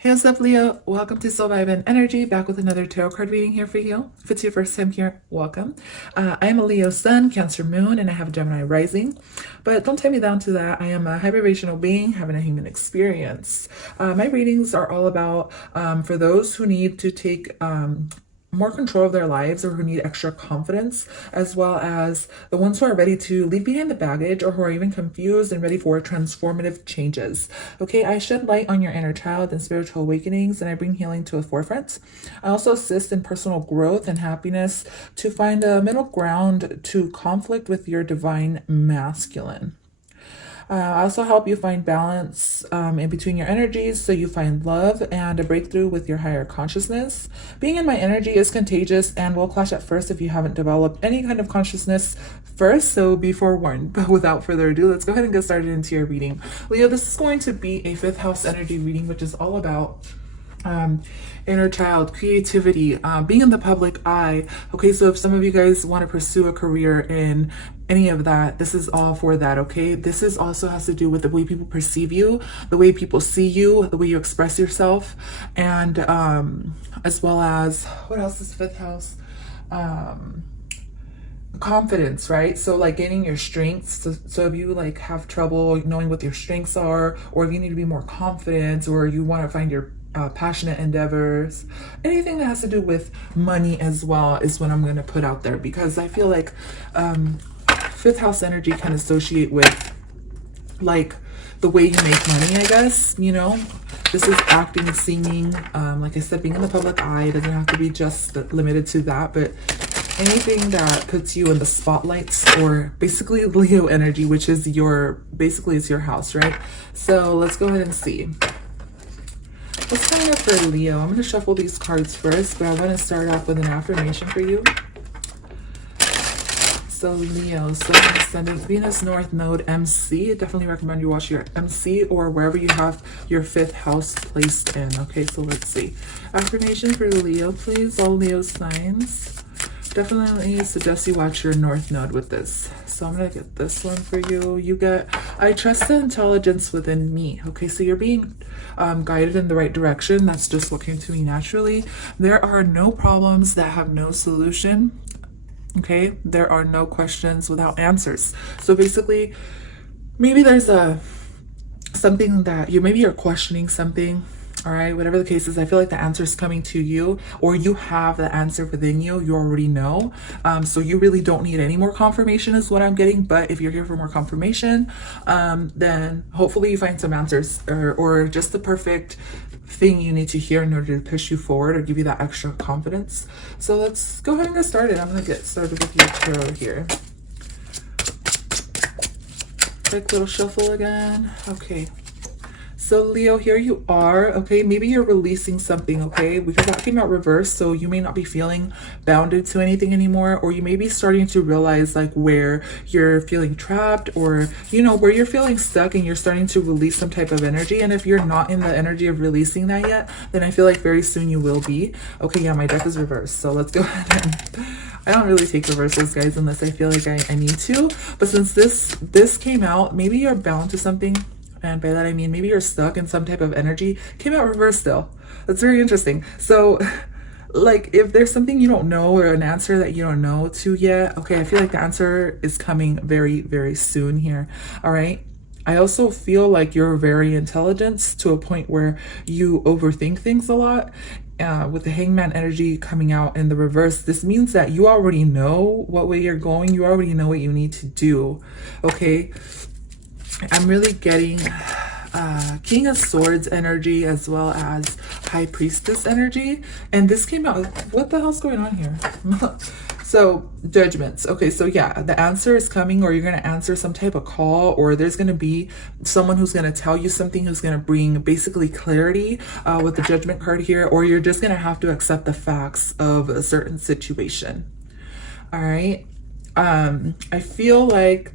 Hey, what's up, Leo? Welcome to Soul Vibe and Energy, back with another tarot card reading here for you. If it's your first time here, welcome. I am a Leo sun, Cancer moon, and I have a Gemini rising. But don't tie me down to that. I am a high vibrational being having a human experience. My readings are all about for those who need to take more control of their lives or who need extra confidence, as well as the ones who are ready to leave behind the baggage or who are even confused and ready for transformative changes. Okay, I shed light on your inner child and spiritual awakenings, and I bring healing to a forefront. I also assist in personal growth and happiness to find a middle ground to conflict with your divine masculine. I also help you find balance in between your energies so you find love and a breakthrough with your higher consciousness. Being in my energy is contagious and will clash at first if you haven't developed any kind of consciousness first, so be forewarned. But without further ado, let's go ahead and get started into your reading. Leo, this is going to be a fifth house energy reading, which is all about inner child, creativity, being in the public eye. Okay, so if some of you guys want to pursue a career in any of that, this is all for that. Okay, this is also has to do with the way people perceive you, the way people see you, the way you express yourself, and as well as what else is fifth house? Confidence, right? So like gaining your strengths. So if you like have trouble knowing what your strengths are, or if you need to be more confident, or you want to find your passionate endeavors, anything that has to do with money as well is what I'm going to put out there, because I feel like fifth house energy can associate with like the way you make money, I guess, you know. This is acting, singing, like I said, being in the public eye. It doesn't have to be just limited to that, but anything that puts you in the spotlights, or basically Leo energy, which is basically it's your house, right? So let's go ahead and see. What's coming up for Leo? I'm going to shuffle these cards first, but I want to start off with an affirmation for you. So Leo, so ascendant Venus North Node MC. Definitely recommend you watch your MC or wherever you have your fifth house placed in. Okay, so let's see. Affirmation for Leo, please. All Leo signs. Definitely suggest you watch your North Node with this. So I'm going to get this one for you. You get, I trust the intelligence within me. Okay, so you're being guided in the right direction. That's just what came to me naturally. There are no problems that have no solution. Okay, there are no questions without answers. So basically, maybe there's something that maybe you're questioning something. All right, whatever the case is, I feel like the answer is coming to you, or you have the answer within you. You already know. So you really don't need any more confirmation is what I'm getting. But if you're here for more confirmation, then hopefully you find some answers or just the perfect thing you need to hear in order to push you forward or give you that extra confidence. So let's go ahead and get started. I'm going to get started with your tarot here. Quick little shuffle again. Okay. So Leo, here you are. Okay, maybe you're releasing something, okay, because that came out reversed, so you may not be feeling bounded to anything anymore, or you may be starting to realize like where you're feeling trapped, or you know, where you're feeling stuck and you're starting to release some type of energy. And if you're not in the energy of releasing that yet, then I feel like very soon you will be. Okay, yeah, my deck is reversed, so let's go ahead and I don't really take reversals, guys, unless I feel like I need to. But since this came out, maybe you're bound to something. And by that I mean maybe you're stuck in some type of energy. Came out reversed still. That's very interesting. So like if there's something you don't know, or an answer that you don't know to yet, okay, I feel like the answer is coming very, very soon here. All right. I also feel like you're very intelligent to a point where you overthink things a lot. With the hangman energy coming out in the reverse, this means that you already know what way you're going. You already know what you need to do. Okay. I'm really getting King of Swords energy as well as High Priestess energy. And this came out, what the hell's going on here? So judgments. Okay, so yeah, the answer is coming, or you're going to answer some type of call, or there's going to be someone who's going to tell you something, who's going to bring basically clarity with the judgment card here, or you're just going to have to accept the facts of a certain situation. All right. I feel like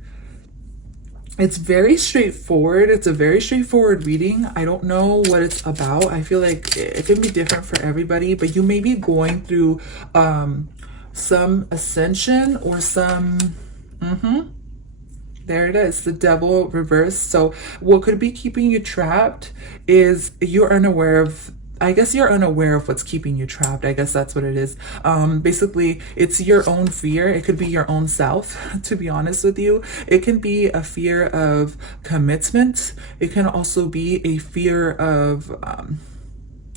it's very straightforward. It's a very straightforward reading. I don't know what it's about. I feel like it can be different for everybody, but you may be going through some ascension or some There it is, the devil reversed. So what could be keeping you trapped is you're unaware of, I guess you're unaware of what's keeping you trapped. I guess that's what it is. Basically, it's your own fear. It could be your own self, to be honest with you. It can be a fear of commitment. It can also be a fear of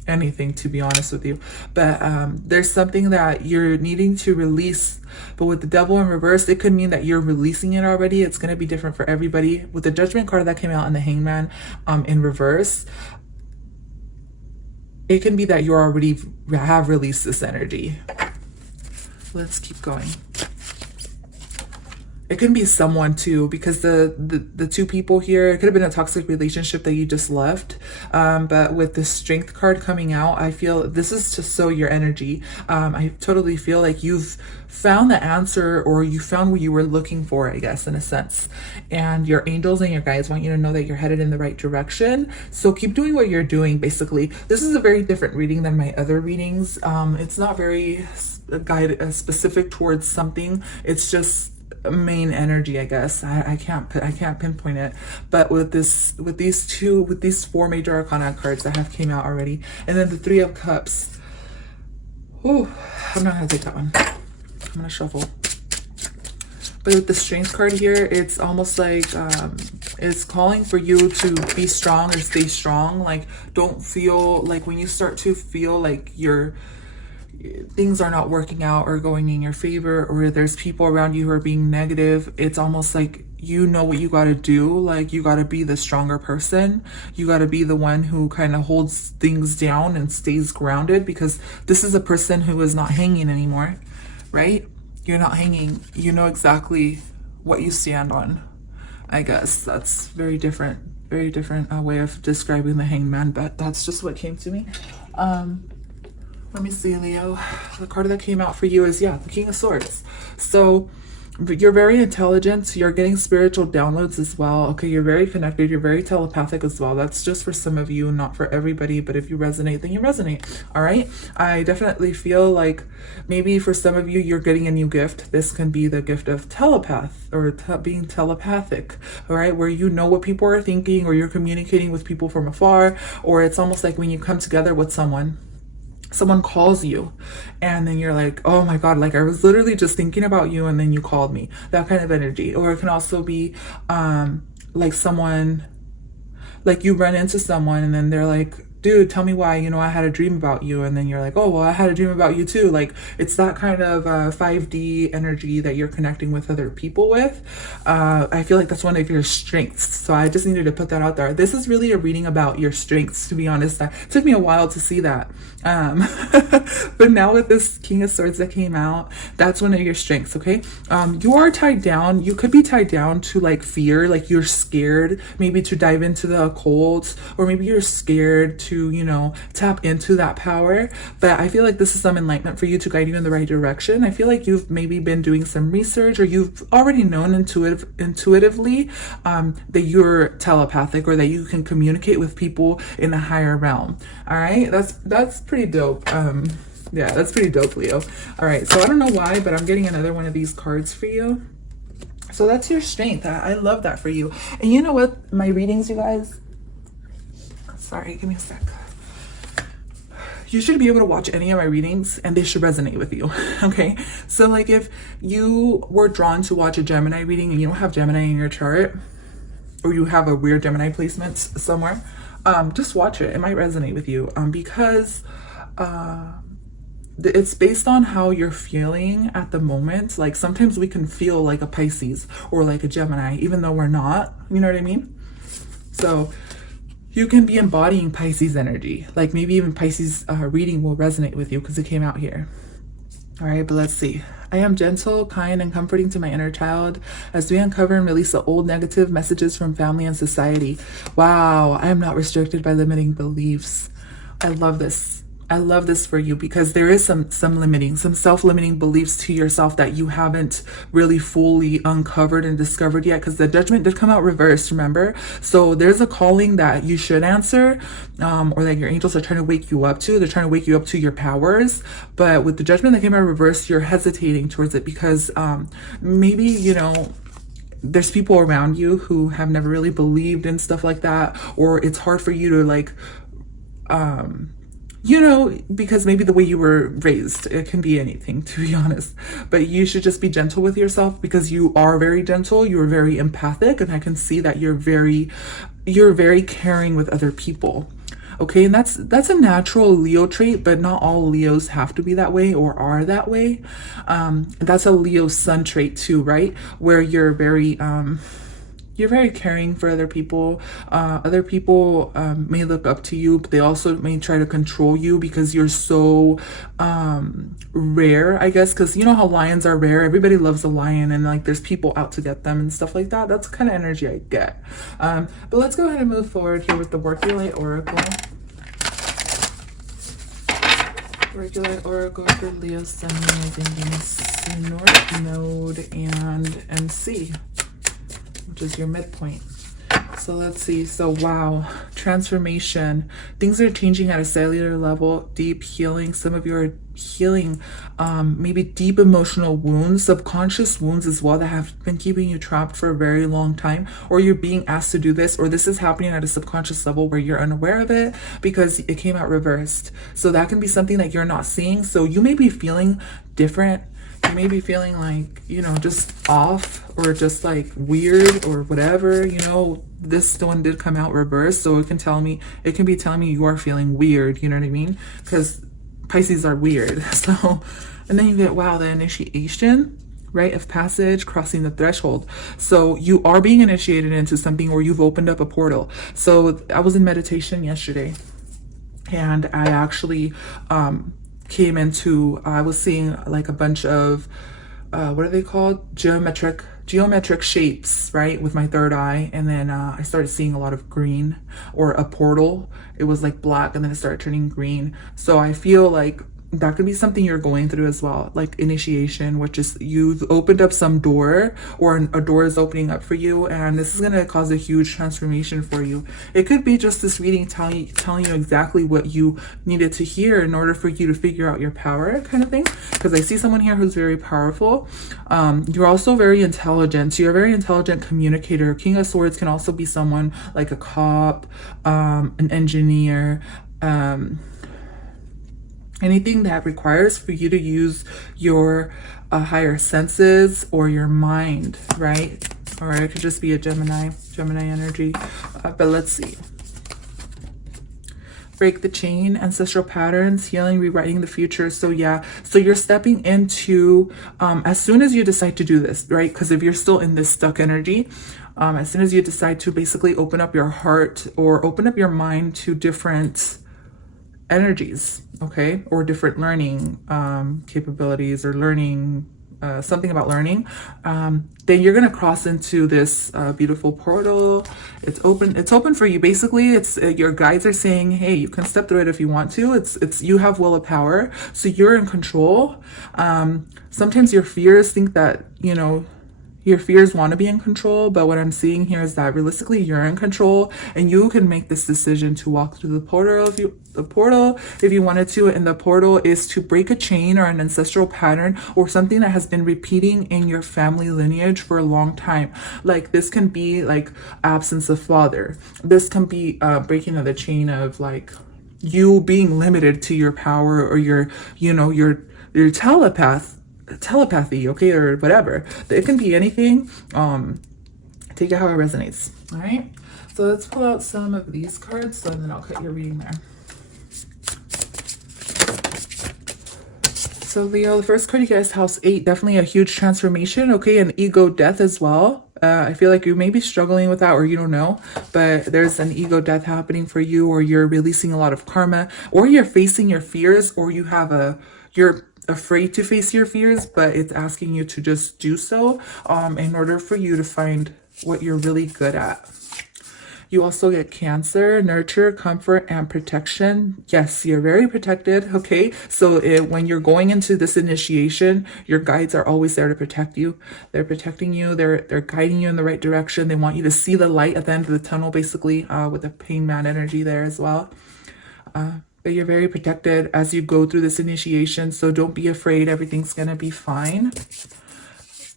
anything, to be honest with you. But there's something that you're needing to release. But with the devil in reverse, it could mean that you're releasing it already. It's going to be different for everybody. With the judgment card that came out and the hangman in reverse, it can be that you already have released this energy. Let's keep going. It can be someone too, because the two people here, it could have been a toxic relationship that you just left. But with the strength card coming out, I feel this is to sow your energy. I totally feel like you've found the answer, or you found what you were looking for, I guess, in a sense. And your angels and your guides want you to know that you're headed in the right direction. So keep doing what you're doing, basically. This is a very different reading than my other readings. It's not very specific towards something. It's just main energy, I guess. I can't pinpoint it. But with these four major arcana cards that have came out already, and then the Three of Cups. Oh, I'm not gonna take that one. I'm gonna shuffle. But with the Strength card here, it's almost like it's calling for you to be strong or stay strong. Like, don't feel like, when you start to feel like things are not working out or going in your favor, or there's people around you who are being negative, it's almost like you know what you got to do. Like, you got to be the stronger person. You got to be the one who kind of holds things down and stays grounded, because this is a person who is not hanging anymore, right? You're not hanging. You know exactly what you stand on. I guess that's very different way of describing the hangman, but that's just what came to me. Let me see, Leo. The card that came out for you is, yeah, the King of Swords. So you're very intelligent. You're getting spiritual downloads as well. Okay, you're very connected. You're very telepathic as well. That's just for some of you, not for everybody. But if you resonate, then you resonate. All right. I definitely feel like maybe for some of you, you're getting a new gift. This can be the gift of telepath, or being telepathic. All right, where you know what people are thinking, or you're communicating with people from afar, or it's almost like when you come together with someone calls you and then you're like, oh my God, like I was literally just thinking about you and then you called me. That kind of energy. Or it can also be like someone, like you run into someone and then they're like, dude, tell me why, I had a dream about you. And then you're like, oh, well, I had a dream about you too. Like, it's that kind of 5D energy that you're connecting with other people with. I feel like that's one of your strengths. So I just needed to put that out there. This is really a reading about your strengths, to be honest. It took me a while to see that. But now with this King of Swords that came out, that's one of your strengths, okay? You are tied down. You could be tied down to like fear, like you're scared maybe to dive into the occult, or maybe you're scared to, tap into that power. But I feel like this is some enlightenment for you to guide you in the right direction. I feel like you've maybe been doing some research, or you've already known intuitively that you're telepathic, or that you can communicate with people in a higher realm. All right, that's pretty dope. Yeah, that's pretty dope, Leo. All right, so I don't know why, but I'm getting another one of these cards for you. So that's your strength. I love that for you. And you know what, my readings, you guys, sorry, give me a sec. You should be able to watch any of my readings and they should resonate with you. Okay, so like if you were drawn to watch a Gemini reading and you don't have Gemini in your chart, or you have a weird Gemini placement somewhere, just watch it. It might resonate with you, because it's based on how you're feeling at the moment. Like sometimes we can feel like a Pisces or like a Gemini, even though we're not, you know what I mean? So you can be embodying Pisces energy. Like maybe even Pisces reading will resonate with you because it came out here. All right, but let's see. I am gentle, kind, and comforting to my inner child as we uncover and release the old negative messages from family and society. Wow, I am not restricted by limiting beliefs. I love this. I love this for you, because there is some self-limiting beliefs to yourself that you haven't really fully uncovered and discovered yet, because the judgment did come out reversed, remember? So there's a calling that you should answer, or that your angels are trying to wake you up to. They're trying to wake you up to your powers. But with the judgment that came out reversed, you're hesitating towards it because maybe, there's people around you who have never really believed in stuff like that, or it's hard for you to like, you know, because maybe the way you were raised, it can be anything, to be honest. But you should just be gentle with yourself, because you are very gentle, you're very empathic, and I can see that you're very caring with other people. Okay, and that's a natural Leo trait, but not all Leos have to be that way or are that way. That's a Leo sun trait too, right? Where you're very caring for other people. Other people may look up to you, but they also may try to control you because you're so rare, I guess, because you know how lions are rare. Everybody loves a lion, and like there's people out to get them and stuff like that. That's the kind of energy I get. But let's go ahead and move forward here with the Workulite Oracle. Workulite Oracle for Leo, Sun, Venus, North Node, and NC, which is your midpoint. So let's see. So wow, transformation. Things are changing at a cellular level, deep healing. Some of you are healing maybe deep emotional wounds, subconscious wounds as well, that have been keeping you trapped for a very long time, or you're being asked to do this, or this is happening at a subconscious level where you're unaware of it because it came out reversed. So that can be something that you're not seeing. So you may be feeling different. You may be feeling like, you know, just off, or just like weird or whatever. You know, this one did come out reversed, so it can be telling me you are feeling weird, you know what I mean? Because Pisces are weird. So, and then you get, wow, the initiation, rite of passage, crossing the threshold. So you are being initiated into something, or you've opened up a portal. So I was in meditation yesterday, and I actually came into, I was seeing like a bunch of what are they called, geometric shapes, right, with my third eye. And then I started seeing a lot of green, or a portal. It was like black, and then it started turning green. So I feel like that could be something you're going through as well, like initiation, which is you've opened up some door, or a door is opening up for you, and this is going to cause a huge transformation for you. It could be just this reading telling you exactly what you needed to hear in order for you to figure out your power, kind of thing. Because I see someone here who's very powerful. You're also very intelligent. So you're a very intelligent communicator. King of Swords can also be someone like a cop, an engineer, anything that requires for you to use your higher senses or your mind, right? Or it could just be a Gemini energy. But let's see. Break the chain, ancestral patterns, healing, rewriting the future. So yeah, so you're stepping into, as soon as you decide to do this, right? Because if you're still in this stuck energy, as soon as you decide to basically open up your heart or open up your mind to different energies, okay, or different learning capabilities, or learning something about learning, then you're going to cross into this beautiful portal. It's open for you. Basically, it's your guides are saying, hey, you can step through it if you want to. It's you have will of power, so you're in control. Sometimes your fears think that, you know, your fears want to be in control, but what I'm seeing here is that realistically you're in control, and you can make this decision to walk through the portal if you wanted to. And the portal is to break a chain or an ancestral pattern, or something that has been repeating in your family lineage for a long time. Like this can be like absence of father. This can be breaking of the chain of like you being limited to your power, or your, you know, your telepathy, okay, or whatever. It can be anything. Take it how it resonates. All right, so let's pull out some of these cards, so then I'll cut your reading there. So Leo, the first card you get is House 8. Definitely a huge transformation, okay, and ego death as well. I feel like you may be struggling with that, or you don't know, but there's an ego death happening for you, or you're releasing a lot of karma, or you're facing your fears, or you're afraid to face your fears, but it's asking you to just do so in order for you to find what you're really good at. You also get Cancer, nurture, comfort, and protection. Yes, you're very protected, okay? So when you're going into this initiation, your guides are always there to protect you. They're protecting you. They're guiding you in the right direction. They want you to see the light at the end of the tunnel, basically, with the pain man energy there as well. But you're very protected as you go through this initiation, so don't be afraid. Everything's going to be fine.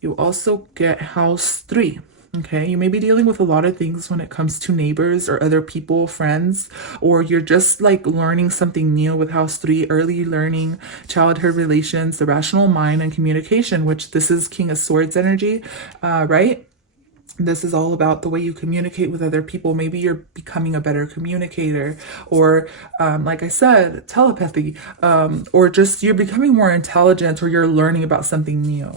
You also get House 3. Okay, you may be dealing with a lot of things when it comes to neighbors or other people, friends, or you're just like learning something new with house 3, early learning, childhood relations, the rational mind, and communication, which this is King of Swords energy, right? This is all about the way you communicate with other people. Maybe you're becoming a better communicator, or like I said, telepathy, or just you're becoming more intelligent, or you're learning about something new.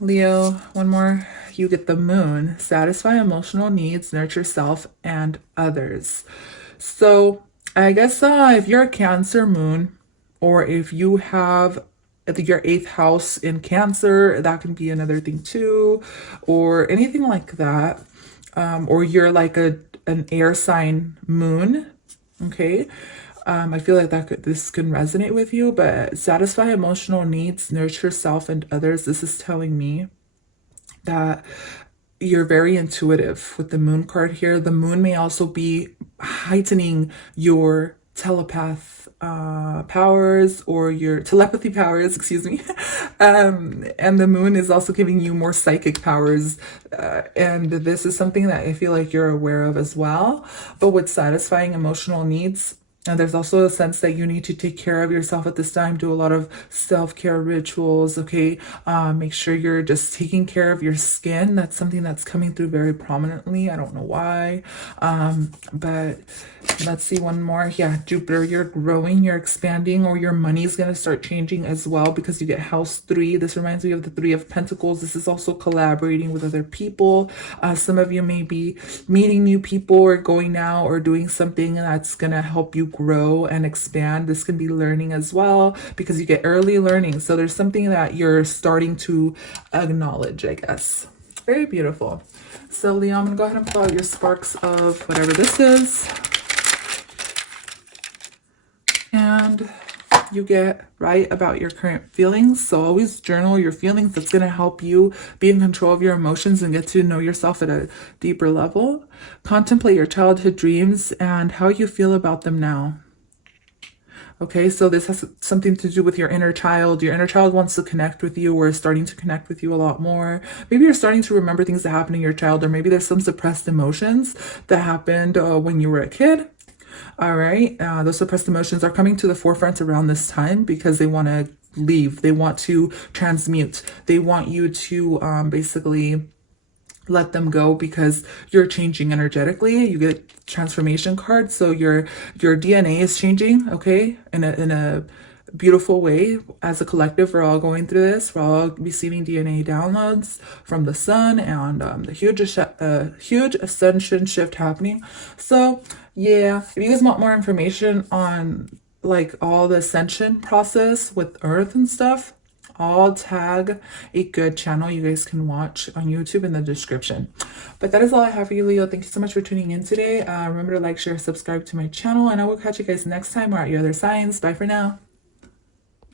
Leo, one more. You get the moon. Satisfy emotional needs, nurture self and others. So I guess if you're a Cancer moon, or if you have your 8th house in Cancer, that can be another thing too, or anything like that. Or you're like an air sign moon, okay? I feel like this can resonate with you, but satisfy emotional needs, nurture self and others. This is telling me that you're very intuitive with the moon card here. The moon may also be heightening your powers, or your telepathy powers, excuse me. And the moon is also giving you more psychic powers. And this is something that I feel like you're aware of as well. But with satisfying emotional needs, and there's also a sense that you need to take care of yourself at this time, do a lot of self-care rituals, okay? Make sure you're just taking care of your skin. That's something that's coming through very prominently. I don't know why. But let's see one more. Yeah, Jupiter, you're growing, you're expanding, or your money's going to start changing as well because you get house 3. This reminds me of the 3 of Pentacles. This is also collaborating with other people. Some of you may be meeting new people, or going out or doing something that's going to help you grow and expand. This can be learning as well because you get early learning. So there's something that you're starting to acknowledge, I guess. Very beautiful. So Leo, I'm going to go ahead and pull out your sparks of whatever this is. And you get right about your current feelings. So always journal your feelings. That's going to help you be in control of your emotions and get to know yourself at a deeper level. Contemplate your childhood dreams and how you feel about them now. Okay, so this has something to do with your inner child. Your inner child wants to connect with you, or is starting to connect with you a lot more. Maybe you're starting to remember things that happened in your child, or maybe there's some suppressed emotions that happened when you were a kid. All right, those suppressed emotions are coming to the forefront around this time because they want to leave. They want to transmute. They want you to basically let them go because you're changing energetically. You get transformation card, so your DNA is changing, okay, in a beautiful way. As a collective, we're all going through this. We're all receiving DNA downloads from the sun, and the huge ascension shift happening. So yeah, if you guys want more information on like all the ascension process with Earth and stuff, I'll tag a good channel you guys can watch on YouTube in the description. But that is all I have for you, Leo. Thank you so much for tuning in today. Remember to like, share, subscribe to my channel, and I will catch you guys next time or at your other signs. Bye for now.